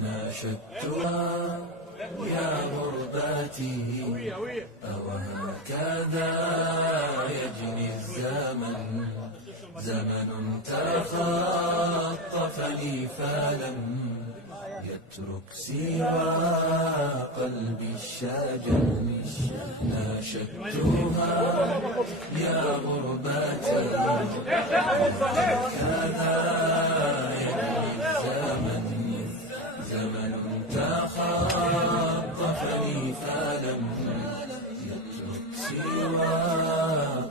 ناشدتها يا غرباتي أوهكذا يجري الزمن زمن تخطفني فلم يترك سوى قلبي الشجن ناشدتها يا غرباتي أوهكذا زمن تخطفني فلم يترك سوى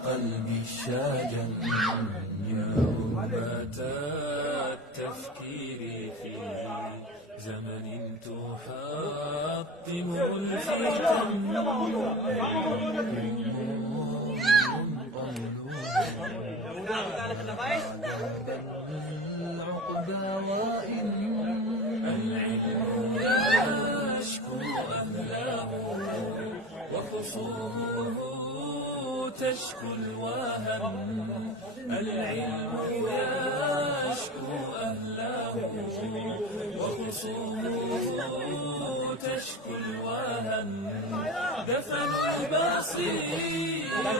قلبي الشجن يا أمة التفكير في زمن تحطم الفتن العقبى وإن العلم يشكو أهله وخصومه تشكو الوهن العلم يشكو أهله وخصومه تشكو الوهن دفنوا البصيرة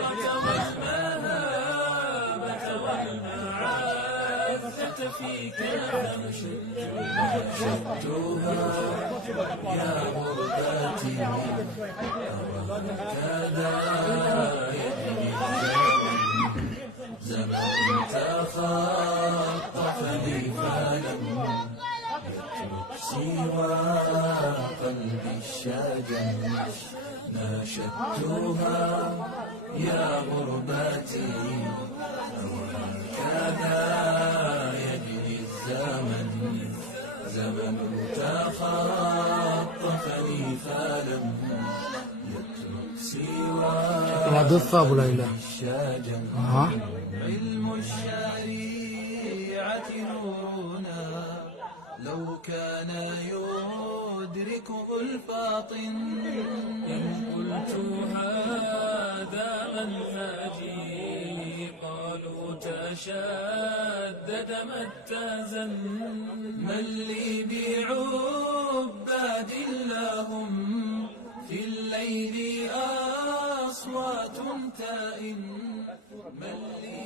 والمهابة والمعافة في كلام ناشدتها يا غرباتي أوهكذا يجري الزمن تخطفني فلم يترك سوى قلبي الشجن ناشدتها يا غرباتي أوهكذا يجري الزمن زمن تخطفني فلم يترك سوى الشجن علم الشريعة نورنا لو كان يدركه الفاطن إن قلت هذا منهجي قالوا تشدد ما اتزن من لي بعباد لهم في الليل أصوات تائن من لي